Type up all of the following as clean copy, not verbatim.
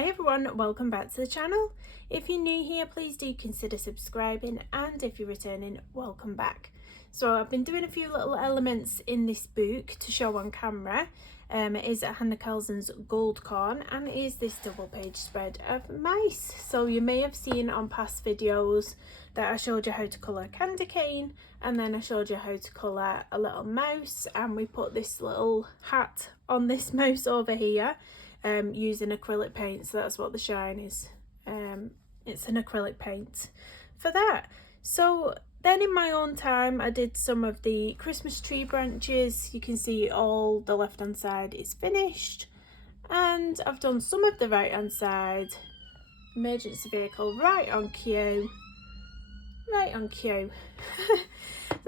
Hi everyone, welcome back to the channel. If you're new here, please do consider subscribing, and if you're returning, welcome back. So I've been doing a few little elements in this book to show on camera. It is Hanna Karlzon's Gold Corn, and it is this double page spread of mice. So you may have seen on past videos that I showed you how to colour a candy cane, and then I showed you how to colour a little mouse, and we put this little hat on this mouse over here. Using acrylic paint, so that's what the shine is. It's an acrylic paint for that. So then in my own time I did some of the Christmas tree branches. You can see all the left hand side is finished, and I've done some of the right hand side. Emergency vehicle right on cue.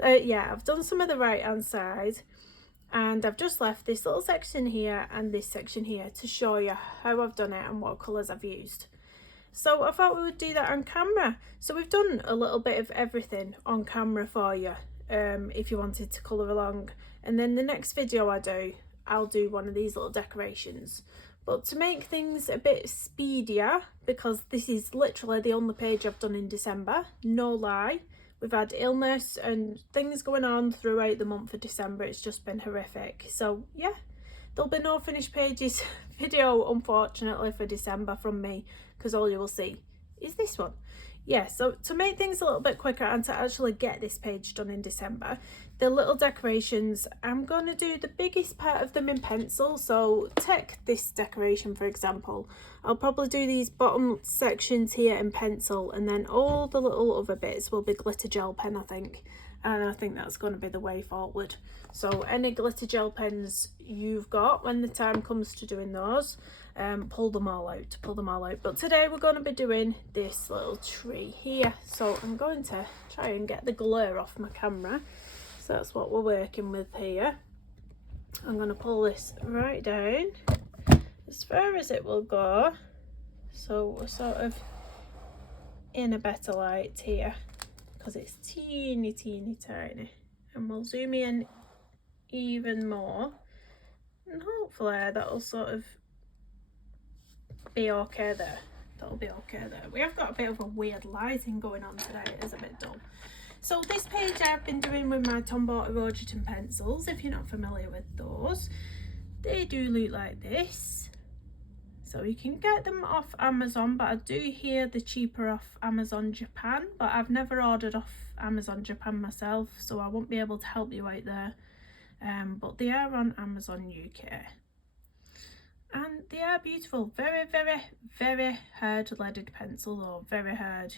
Yeah, I've done some of the right hand side, and I've just left this little section here and this section here to show you how I've done it and what colours I've used. So I thought we would do that on camera. So we've done a little bit of everything on camera for you, if you wanted to colour along. And then the next video I'll do one of these little decorations. But to make things a bit speedier, because this is literally the only page I've done in December, no lie. We've had illness and things going on throughout the month of December. It's just been horrific. So yeah, there'll be no finished pages video, unfortunately, for December from me, because all you will see is this one. Yeah, so to make things a little bit quicker and to actually get this page done in December, the little decorations, I'm going to do the biggest part of them in pencil. So take this decoration for example, I'll probably do these bottom sections here in pencil, and then all the little other bits will be glitter gel pen, I think. And I think that's going to be the way forward. So any glitter gel pens you've got, when the time comes to doing those, pull them all out. But today we're going to be doing this little tree here. So I'm going to try and get the glare off my camera. So that's what we're working with here. I'm going to pull this right down as far as it will go. So we're sort of in a better light here, because it's teeny tiny, and we'll zoom in even more, and hopefully that'll sort of be okay there. We have got a bit of a weird lighting going on today. It is a bit dull. So this page I've been doing with my Tom Porter Rogerton pencils. If you're not familiar with those, they do look like this. So you can get them off Amazon, but I do hear the cheaper off Amazon Japan, but I've never ordered off Amazon Japan myself, so I won't be able to help you out there. But they are on Amazon UK. And they are beautiful. Very hard leaded pencils, or very hard.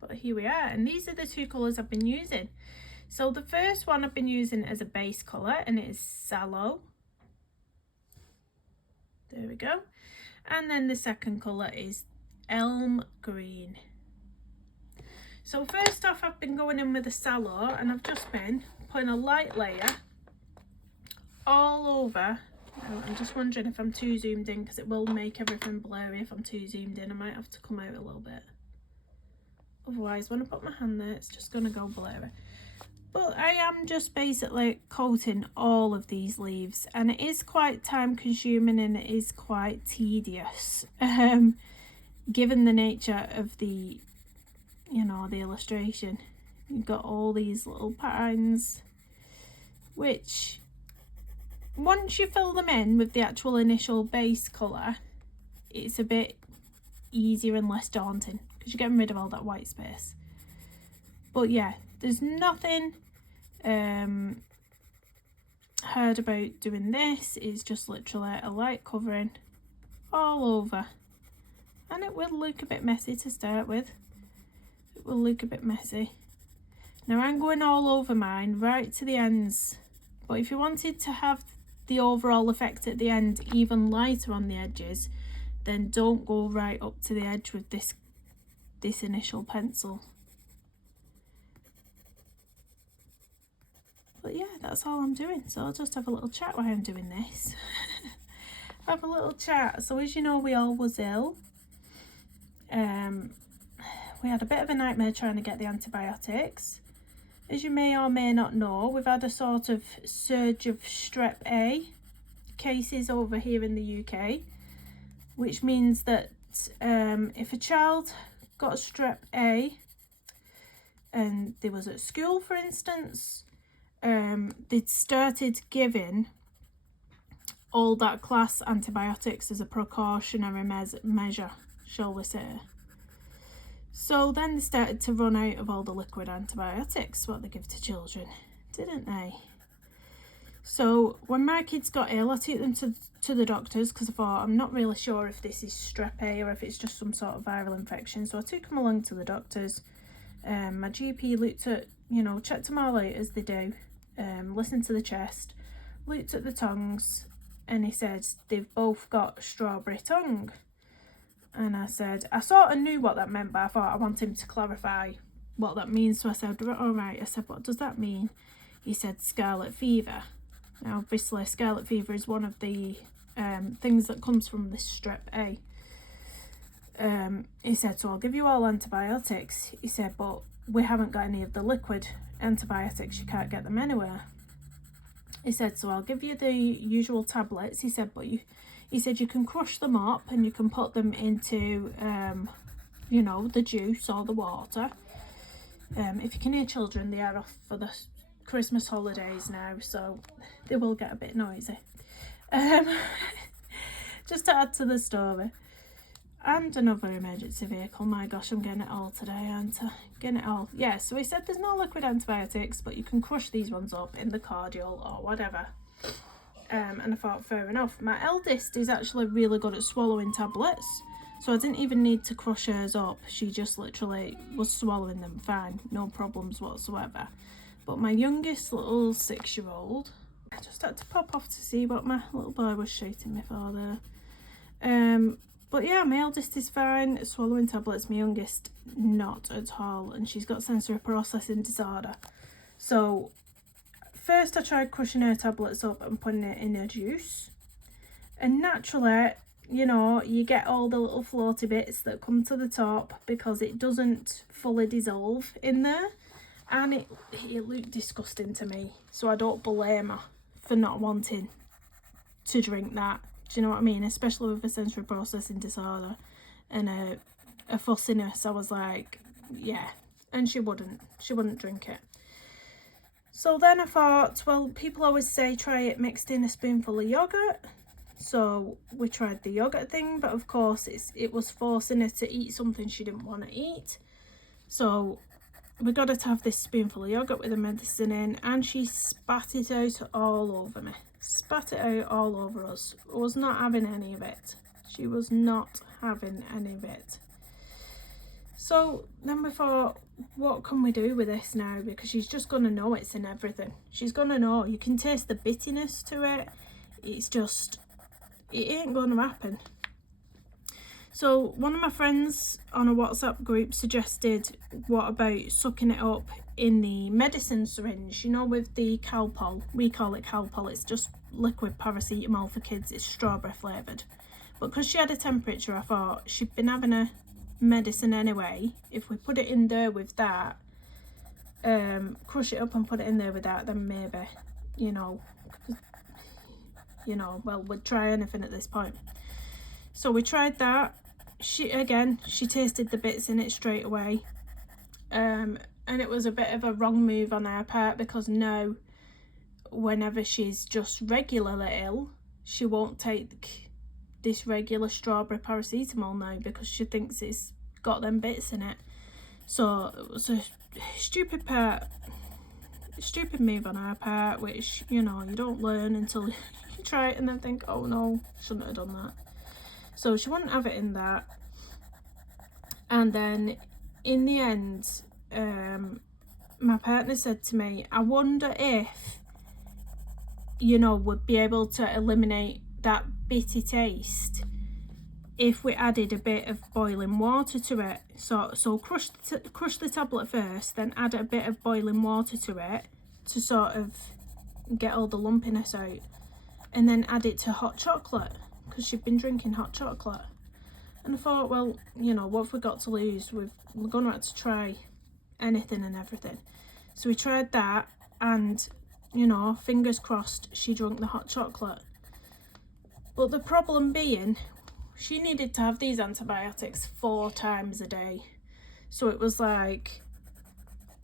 But here we are, and these are the two colours I've been using. So the first one I've been using as a base colour, and it is Sallow. There we go. And then the second colour is Elm Green. So first off, I've been going in with a Sallow, and I've just been putting a light layer all over. Now, I'm just wondering if I'm too zoomed in, because it will make everything blurry if I'm too zoomed in. I might have to come out a little bit. Otherwise, when I put my hand there, it's just going to go blurry. But I am just basically coating all of these leaves, and it is quite time consuming and it is quite tedious, given the nature of the, the illustration. You've got all these little patterns, which once you fill them in with the actual initial base colour, it's a bit easier and less daunting, because you're getting rid of all that white space. But yeah, there's nothing hard about doing this. It's just literally a light covering all over, and it will look a bit messy to start with. It will look a bit messy. Now I'm going all over mine right to the ends, but if you wanted to have the overall effect at the end even lighter on the edges, then don't go right up to the edge with this initial pencil. But yeah, that's all I'm doing. So I'll just have a little chat while I'm doing this. Have a little chat. So as you know, we all was ill. We had a bit of a nightmare trying to get the antibiotics. As you may or may not know, we've had a sort of surge of strep A cases over here in the UK. which means that if a child got strep A and they was at school, for instance, they'd started giving all that class antibiotics as a precautionary measure, shall we say. So then they started to run out of all the liquid antibiotics what they give to children, didn't they? So when my kids got ill, I took them to the doctors because I thought, I'm not really sure if this is strep A or if it's just some sort of viral infection. So I took them along to the doctors. My GP looked at, checked them all out as they do, listened to the chest, looked at the tongues, and he said they've both got strawberry tongue. And I said, I sort of knew what that meant, but I thought I want him to clarify what that means. So I said, all right. I said, what does that mean? He said, scarlet fever. Now, obviously, scarlet fever is one of the things that comes from this strep A. He said, so I'll give you all antibiotics. He said, but we haven't got any of the liquid antibiotics. You can't get them anywhere. He said, so I'll give you the usual tablets. He said, but he said you can crush them up and you can put them into, the juice or the water. If you can hear children, they are off for the Christmas holidays now, so they will get a bit noisy. Just to add to the story. And another emergency vehicle. My gosh, I'm getting it all today, aren't I? Getting it all. Yeah, so he said there's no liquid antibiotics, but you can crush these ones up in the cordial or whatever. And I thought, fair enough. My eldest is actually really good at swallowing tablets, so I didn't even need to crush hers up. She just literally was swallowing them fine, no problems whatsoever. But my youngest little 6-year-old, I just had to pop off to see what my little boy was shooting me for there. But yeah, my eldest is fine swallowing tablets, my youngest not at all, and she's got sensory processing disorder. So first I tried crushing her tablets up and putting it in her juice, and naturally, you get all the little floaty bits that come to the top because it doesn't fully dissolve in there, and it looked disgusting to me, so I don't blame her for not wanting to drink that. Do you know what I mean? Especially with a sensory processing disorder and a fussiness. I was like, yeah. And she wouldn't drink it. So then I thought, well, people always say try it mixed in a spoonful of yogurt. So we tried the yogurt thing, but of course it was forcing her to eat something she didn't want to eat. So we got her to have this spoonful of yogurt with the medicine in, and she spat it out all over me. Spat it out all over us. Was not having any of it. She was not having any of it. So then we thought, what can we do with this now? Because she's just going to know it's in everything. She's going to know. You can taste the bitterness to it. It's just, it ain't going to happen. So one of my friends on a WhatsApp group suggested, what about sucking it up in the medicine syringe, with the Calpol. We call it Calpol. It's just liquid paracetamol for kids. It's strawberry flavoured. But because she had a temperature, I thought she'd been having a medicine anyway. If we put it in there with that, crush it up and put it in there with that, then maybe, well, we'd try anything at this point. So we tried that. She tasted the bits in it straight away. And it was a bit of a wrong move on her part, because now whenever she's just regularly ill, she won't take this regular strawberry paracetamol now because she thinks it's got them bits in it. So it was a stupid move on her part, which, you don't learn until you try it and then think, oh no, shouldn't have done that. So she wouldn't have it in that. And then in the end, my partner said to me, I wonder if, we'd be able to eliminate that bitty taste if we added a bit of boiling water to it. So crush the tablet first, then add a bit of boiling water to it to sort of get all the lumpiness out, and then add it to hot chocolate, because she'd been drinking hot chocolate. And I thought, well, what have we got to lose? We're going to have to try anything and everything. So we tried that, and fingers crossed she drank the hot chocolate. But the problem being, she needed to have these antibiotics 4 times a day. So it was like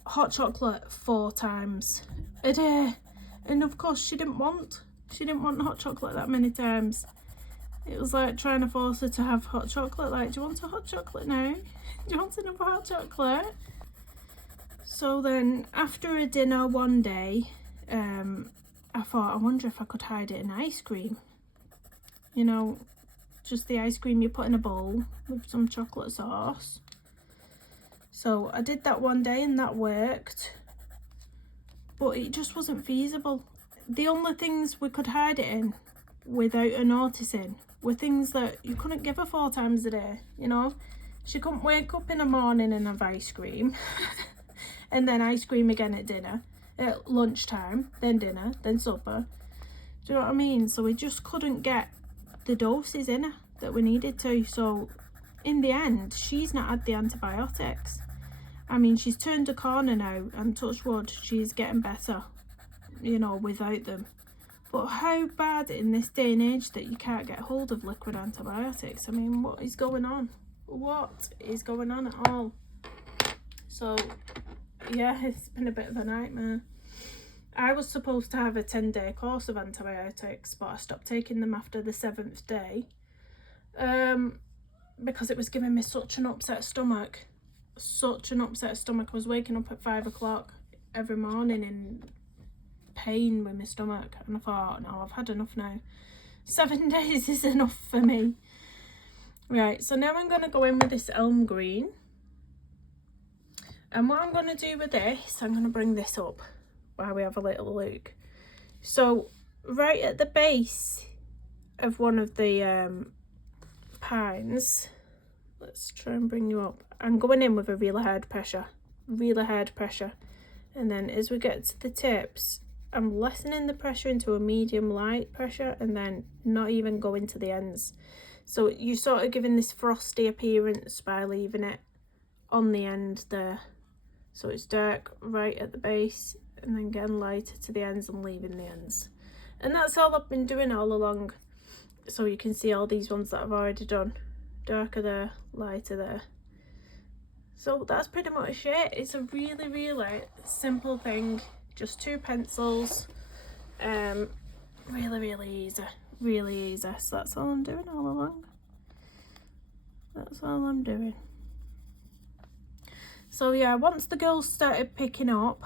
hot chocolate 4 times a day. And of course she didn't want hot chocolate that many times. It was like trying to force her to have hot chocolate. Like, do you want a hot chocolate now? Do you want another hot chocolate? So then after a dinner one day, I thought, I wonder if I could hide it in ice cream. You know, just the ice cream you put in a bowl with some chocolate sauce. So I did that one day and that worked, but it just wasn't feasible. The only things we could hide it in without her noticing were things that you couldn't give her 4 times a day, you know. She couldn't wake up in the morning and have ice cream and then ice cream again at dinner, at lunchtime, then dinner, then supper. Do you know what I mean? So we just couldn't get the doses in her that we needed to. So in the end, she's not had the antibiotics. I mean, she's turned a corner now, and touch wood, she's getting better, you know, without them. But how bad in this day and age that you can't get hold of liquid antibiotics? I mean, what is going on? What is going on at all? So yeah, it's been a bit of a nightmare. I was supposed to have a 10-day course of antibiotics, but I stopped taking them after the 7th day because it was giving me such an upset stomach. I was waking up at 5 o'clock every morning in pain with my stomach, and I thought, no, I've had enough now. 7 days is enough for me. Right, so now I'm going to go in with this elm green, and what I'm going to do with this, I'm going to bring this up while we have a little look. So right at the base of one of the pines, let's try and bring you up, I'm going in with a really hard pressure, and then as we get to the tips, I'm lessening the pressure into a medium light pressure, and then not even going to the ends. So you're sort of giving this frosty appearance by leaving it on the end there. So it's dark right at the base, and then getting lighter to the ends and leaving the ends. And that's all I've been doing all along. So you can see all these ones that I've already done. Darker there, lighter there. So that's pretty much it. It's a really, really simple thing. Just 2 pencils. Really, really easy. So that's all I'm doing all along. That's all I'm doing. So yeah, once the girls started picking up,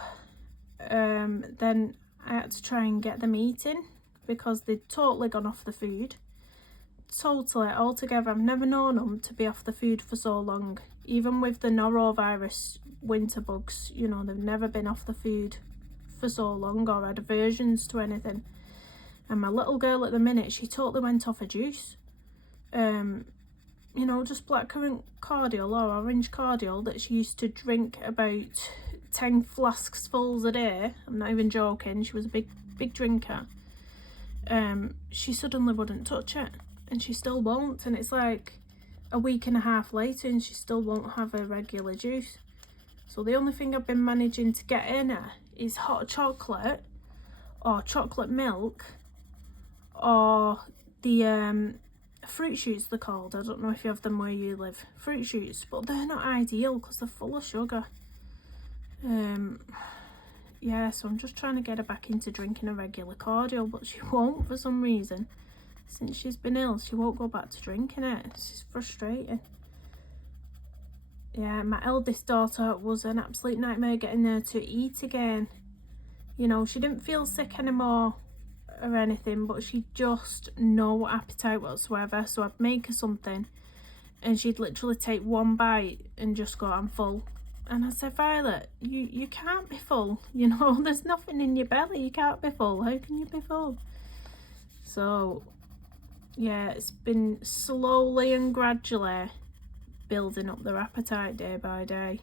then I had to try and get them eating because they'd totally gone off the food. Totally, altogether. I've never known them to be off the food for so long. Even with the norovirus winter bugs, you know, they've never been off the food for so long or had aversions to anything. And my little girl at the minute, she totally went off a juice. You know, just blackcurrant cordial or orange cordial that she used to drink about 10 flasks fulls a day. I'm not even joking. She was a big drinker. She suddenly wouldn't touch it, and she still won't. And it's like a week and a half later and she still won't have a regular juice. So the only thing I've been managing to get in her is hot chocolate or chocolate milk or the fruit shoots they're called. I don't know if you have them where you live. Fruit shoots, but they're not ideal because they're full of sugar. Yeah, so I'm just trying to get her back into drinking a regular cordial, but she won't for some reason. Since she's been ill, she won't go back to drinking it. It's just frustrating. Yeah, my eldest daughter was an absolute nightmare getting her to eat again. You know, she didn't feel sick anymore or anything, but she just no appetite whatsoever. So I'd make her something and she'd literally take 1 bite and just go, I'm full. And I said, Violet, you can't be full. You know, there's nothing in your belly. You can't be full. How can you be full? So yeah, it's been slowly and gradually building up their appetite day by day.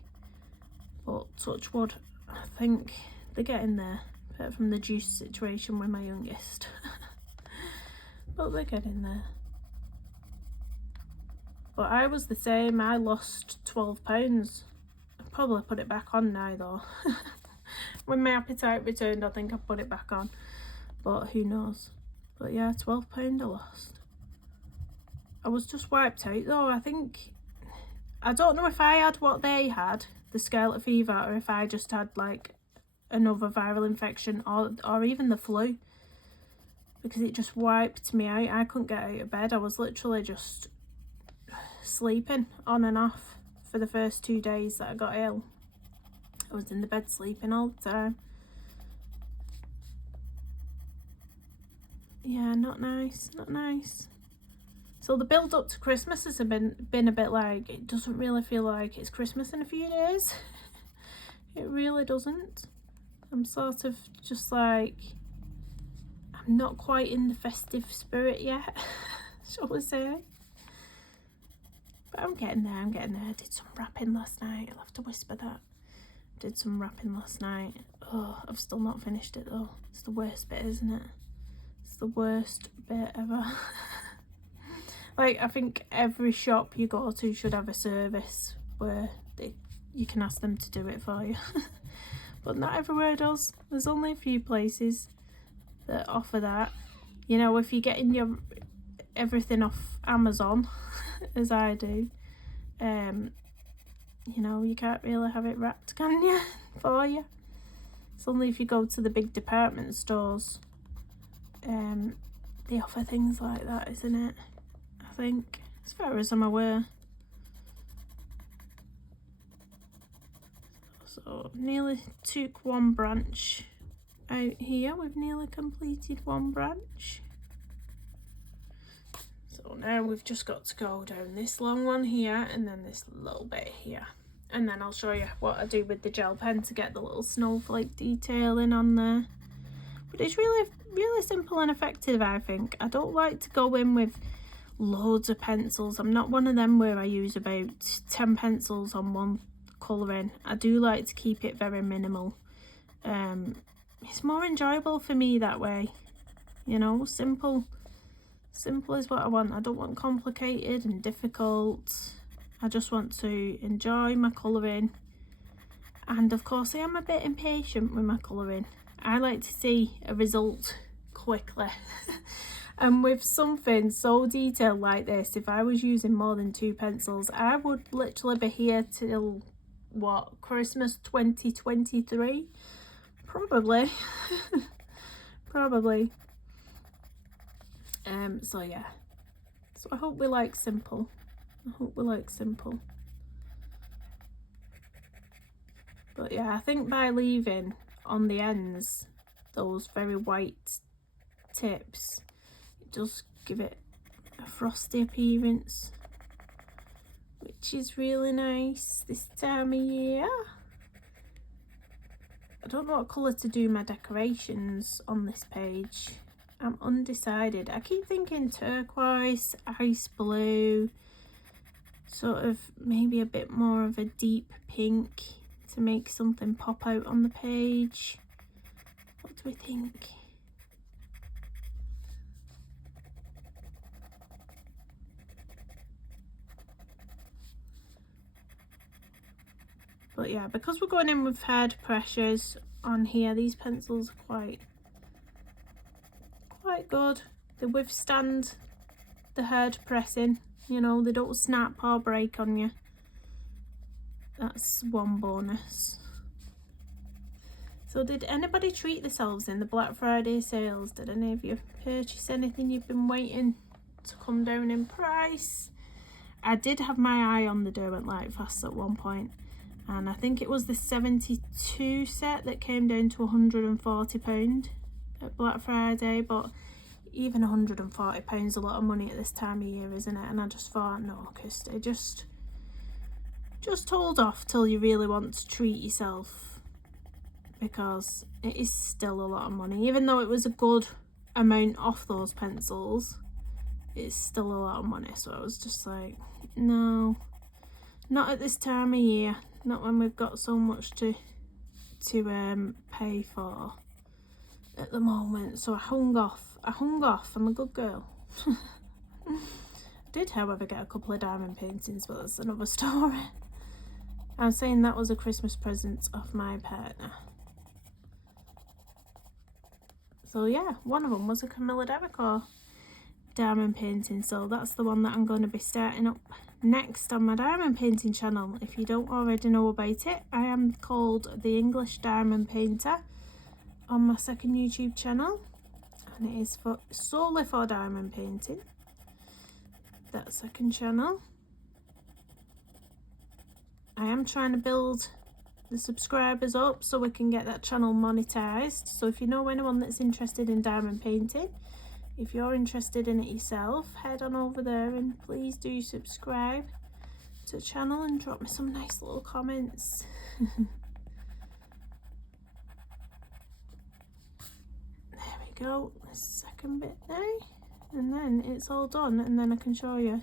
But touch wood, I think they're getting there. Apart from the juice situation with my youngest. But they're getting there. But I was the same. I lost 12 pounds. I'll probably put it back on now though. When my appetite returned, I think I put it back on. But who knows. But yeah, 12 pounds I lost. I was just wiped out though. I don't know if I had what they had, the scarlet fever, or if I just had like another viral infection or even the flu, because it just wiped me out. I couldn't get out of bed. I was literally just sleeping on and off for the first 2 days that I got ill. I was in the bed sleeping all the time. Yeah, not nice, not nice. So the build up to Christmas has been a bit like, it doesn't really feel like it's Christmas in a few days. It really doesn't. I'm sort of just like, I'm not quite in the festive spirit yet, shall we say. But I'm getting there, I'm getting there. I did some wrapping last night. I'll have to whisper that. Did some wrapping last night. Oh, I've still not finished it though. It's the worst bit, isn't it? It's the worst bit ever. Like, I think every shop you go to should have a service where you can ask them to do it for you. But not everywhere does. There's only a few places that offer that. You know, if you're getting your everything off Amazon, as I do, you know, you can't really have it wrapped, can you? For you. It's only if you go to the big department stores, they offer things like that, isn't it? I think, as far as I'm aware. So nearly took one branch out here. We've nearly completed one branch. So now we've just got to go down this long one here and then this little bit here. And then I'll show you what I do with the gel pen to get the little snowflake detailing on there. But it's really, really simple and effective, I think. I don't like to go in with loads of pencils. I'm not one of them where I use about 10 pencils on one colouring. I do like to keep it very minimal. It's more enjoyable for me that way, you know. Simple is what I want. I don't want complicated and difficult. I just want to enjoy my colouring, and of course I am a bit impatient with my colouring. I like to see a result quickly. And with something so detailed like this, if I was using more than 2 pencils, I would literally be here till, what, Christmas 2023? Probably. Probably. So yeah. So I hope we like simple. I hope we like simple. But yeah, I think by leaving on the ends those very white tips, it does give it a frosty appearance, which is really nice this time of year. I don't know what colour to do my decorations on this page. I'm undecided. I keep thinking turquoise, ice blue, sort of maybe a bit more of a deep pink to make something pop out on the page. What do we think? But yeah, because we're going in with hard pressures on here, these pencils are quite good. They withstand the hard pressing, you know, they don't snap or break on you. That's one bonus. So did anybody treat themselves in the Black Friday sales? Did any of you purchase anything you've been waiting to come down in price? I did have my eye on the Derwent Lightfast at one point, and I think it was the 72 set that came down to £140 at Black Friday. But even £140 is a lot of money at this time of year, isn't it? And I just thought, no, Kirsty, just hold off till you really want to treat yourself, because it is still a lot of money. Even though it was a good amount off those pencils, it's still a lot of money. So I was just like, no, not at this time of year, not when we've got so much to pay for at the moment. So I hung off. I'm a good girl. I did, however, get a couple of diamond paintings, but that's another story. I'm saying that was a Christmas present of my partner. So yeah, one of them was a Camilla Derico. diamond painting, so that's the one that I'm going to be starting up next on my diamond painting channel. If you don't already know about it, I am called the English Diamond Painter on my second YouTube channel, and it is solely for diamond painting, that second channel. I am trying to build the subscribers up so we can get that channel monetized. So if you know anyone that's interested in diamond painting, if you're interested in it yourself, head on over there and please do subscribe to the channel and drop me some nice little comments. There we go, the second bit there, and then it's all done, and then I can show you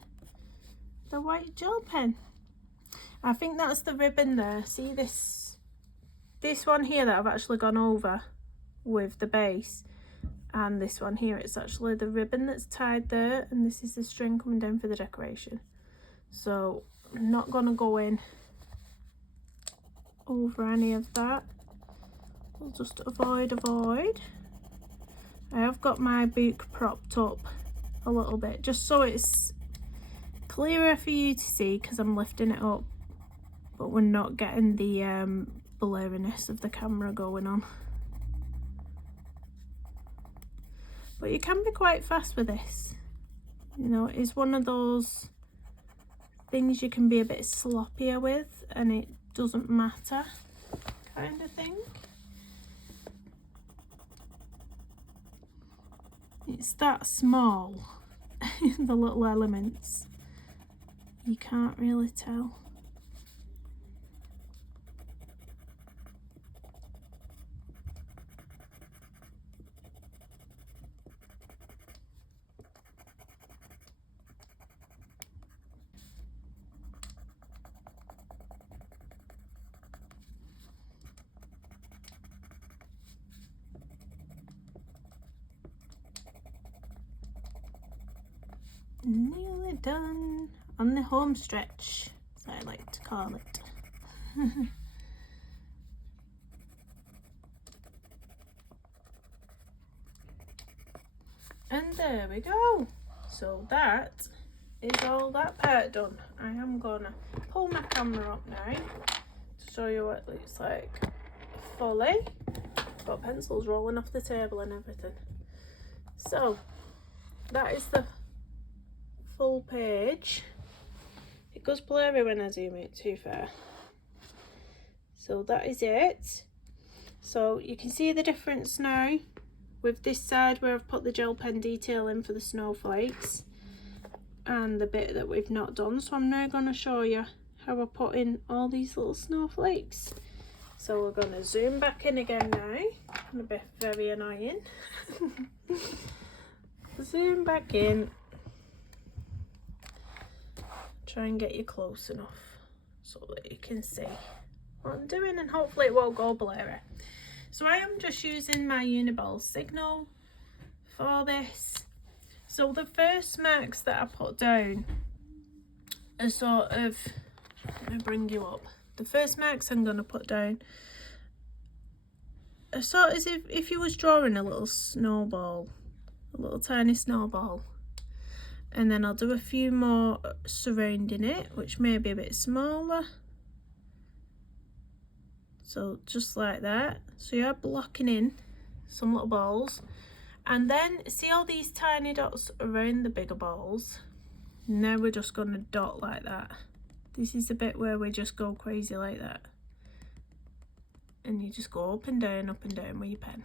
the white gel pen. I think that's the ribbon there. See this one here that I've actually gone over with the base, and this one here, it's actually the ribbon that's tied there, and this is the string coming down for the decoration. So I'm not gonna go in over any of that. We'll just avoid. I have got my book propped up a little bit just so it's clearer for you to see, because I'm lifting it up, but we're not getting the blurriness of the camera going on. But you can be quite fast with this, you know, it's one of those things you can be a bit sloppier with and it doesn't matter kind of thing. It's that small, the little elements, you can't really tell. Nearly done on the home stretch, as I like to call it. And there we go. So that is all that part done. I am gonna pull my camera up now to show you what it looks like fully. Got pencils rolling off the table and everything. So that is the full page. It goes blurry when I zoom it too far. So that is it. So you can see the difference now with this side where I've put the gel pen detail in for the snowflakes and the bit that we've not done. So I'm now going to show you how I put in all these little snowflakes. So we're going to zoom back in again now. It's going to be very annoying. Zoom back in. Try and get you close enough so that you can see what I'm doing, and hopefully it won't go blurry. So I am just using my Uniball signal for this. So the first marks that I put down are sort of, let me bring you up. The first marks I'm going to put down are sort of as if you was drawing a little snowball, a little tiny snowball. And then I'll do a few more surrounding it, which may be a bit smaller. So just like that. So you're blocking in some little balls. And then see all these tiny dots around the bigger balls? Now we're just going to dot like that. This is the bit where we just go crazy like that. And you just go up and down with your pen.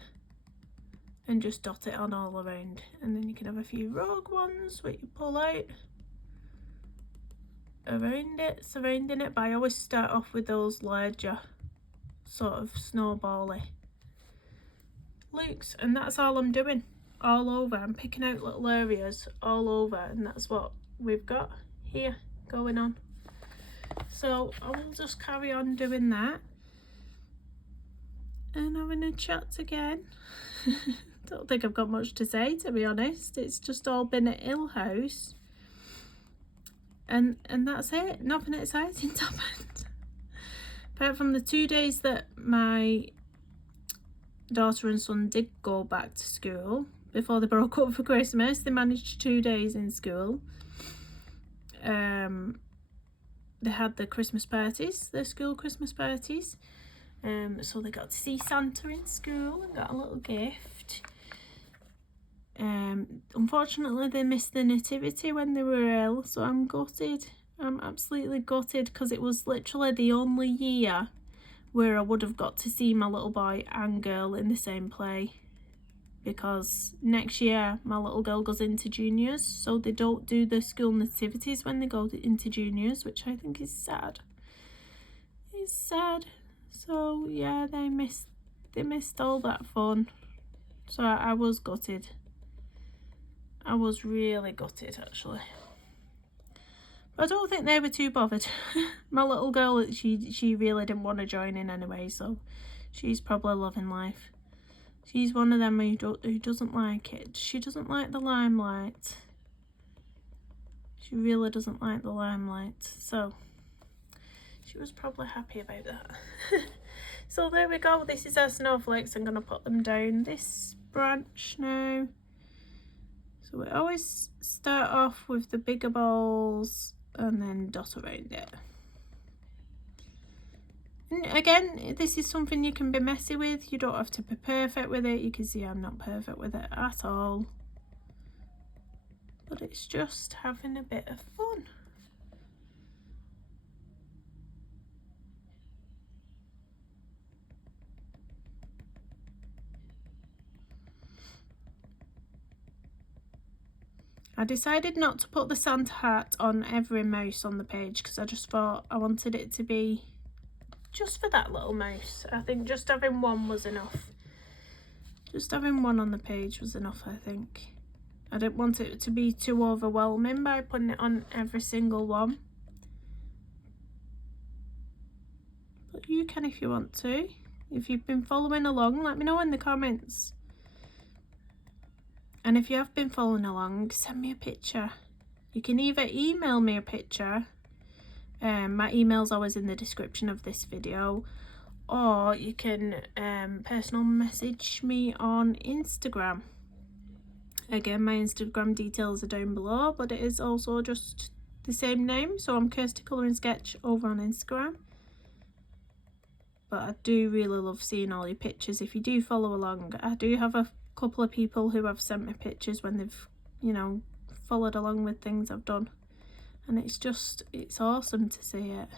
And just dot it on all around, and then you can have a few rogue ones where you pull out around it, surrounding it. But I always start off with those larger sort of snowbally looks, and that's all I'm doing all over. I'm picking out little areas all over, and that's what we've got here going on. So I will just carry on doing that and having a chat again. Don't think I've got much to say, to be honest. It's just all been at Hill House, and that's it. Nothing exciting's happened apart from the 2 days that my daughter and son did go back to school before they broke up for Christmas. They managed 2 days in school. They had the Christmas parties, the school Christmas parties. So they got to see Santa in school and got a little gift. Unfortunately, they missed the nativity when they were ill, so I'm gutted. I'm absolutely gutted, because it was literally the only year where I would have got to see my little boy and girl in the same play. Because next year my little girl goes into juniors, so they don't do the school nativities when they go into juniors, which I think is sad. It's sad. So yeah, they missed all that fun. So I was gutted. I was really gutted, actually. But I don't think they were too bothered. My little girl, she really didn't want to join in anyway, so she's probably loving life. She's one of them who doesn't like it. She doesn't like the limelight. She really doesn't like the limelight. So she was probably happy about that. So there we go. This is our snowflakes. I'm going to put them down this branch now. So we always start off with the bigger balls and then dot around it. And again, this is something you can be messy with. You don't have to be perfect with it. You can see I'm not perfect with it at all. But it's just having a bit of fun. I decided not to put the Santa hat on every mouse on the page, because I just thought I wanted it to be just for that little mouse. I think just having one was enough. Just having one on the page was enough, I think. I didn't want it to be too overwhelming by putting it on every single one. But you can if you want to. If you've been following along, let me know in the comments. And if you have been following along, send me a picture. You can either email me a picture. My email's always in the description of this video, or you can personal message me on Instagram. Again, my Instagram details are down below, but it is also just the same name, so I'm Kirsty Colouring Sketch over on Instagram. But I do really love seeing all your pictures. If you do follow along, I do have a couple of people who have sent me pictures when they've, you know, followed along with things I've done. And it's awesome to see it.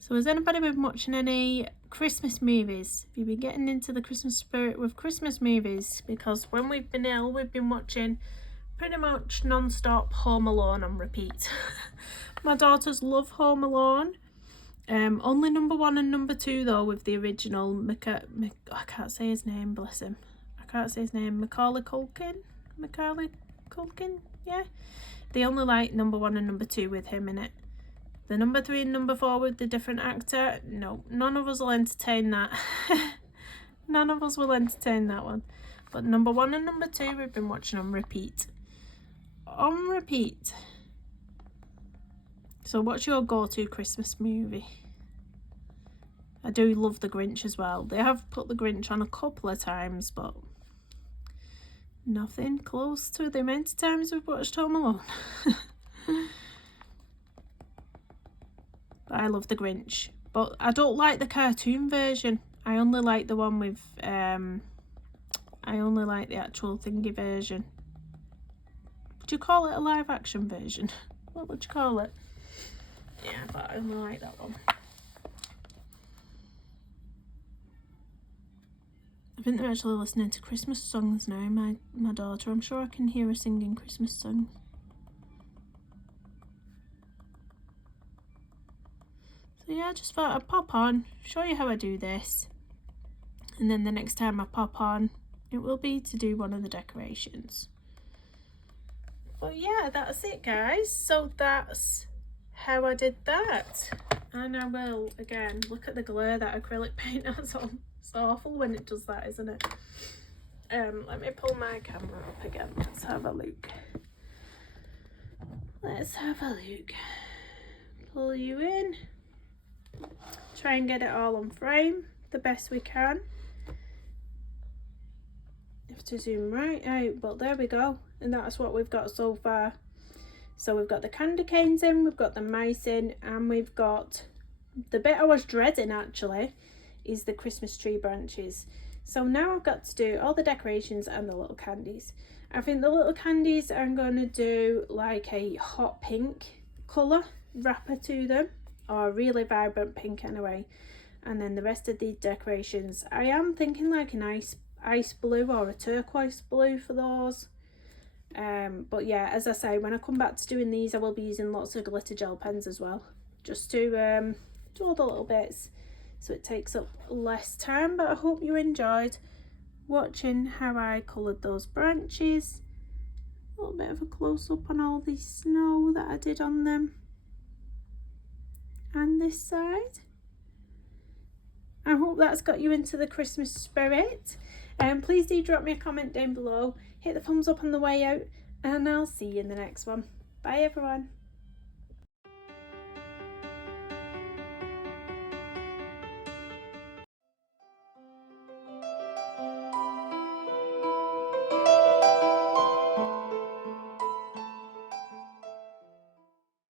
So has anybody been watching any Christmas movies? Have you been getting into the Christmas spirit with Christmas movies? Because when we've been ill, we've been watching pretty much non-stop Home Alone on repeat. My daughters love Home Alone. Only number 1 and number 2 though, with the original I can't say his name, bless him. I can't say his name. Macaulay Culkin, yeah. They only like number 1 and number 2 with him in it. The number 3 and number 4 with the different actor, no, none of us will entertain that. None of us will entertain that one. But number 1 and number 2 we've been watching on repeat. On repeat. So what's your go-to Christmas movie? I do love The Grinch as well. They have put The Grinch on a couple of times, but nothing close to the amount of times we've watched Home Alone. But I love The Grinch. But I don't like the cartoon version. I only like the one with, I only like the actual thingy version. Would you call it a live action version? What would you call it? Yeah, but I only like that one. I think they're actually listening to Christmas songs now, my daughter. I'm sure I can hear her singing Christmas songs. So yeah, I just thought I'd pop on, show you how I do this. And then the next time I pop on, it will be to do one of the decorations. But yeah, that's it guys. So that's how I did that. And I will, again, look at the glare that acrylic paint has on. It's awful when it does that, isn't it? Let me pull my camera up again. Let's have a look. Let's have a look. Pull you in. Try and get it all on frame the best we can. have to zoom right out, but there we go, and that's what we've got so far. So we've got the candy canes in, we've got the mice in, and we've got the bit I was dreading actually is the Christmas tree branches. So now I've got to do all the decorations and the little candies. I think the little candies I'm going to do like a hot pink colour wrapper to them, or a really vibrant pink anyway. And then the rest of the decorations, I am thinking like an ice blue or a turquoise blue for those. But yeah, as I say, when I come back to doing these, I will be using lots of glitter gel pens as well, just to do all the little bits, so it takes up less time. But I hope you enjoyed watching how I coloured those branches. A little bit of a close-up on all the snow that I did on them. And this side. I hope that's got you into the Christmas spirit. Please do drop me a comment down below. Hit the thumbs up on the way out, and I'll see you in the next one. Bye everyone.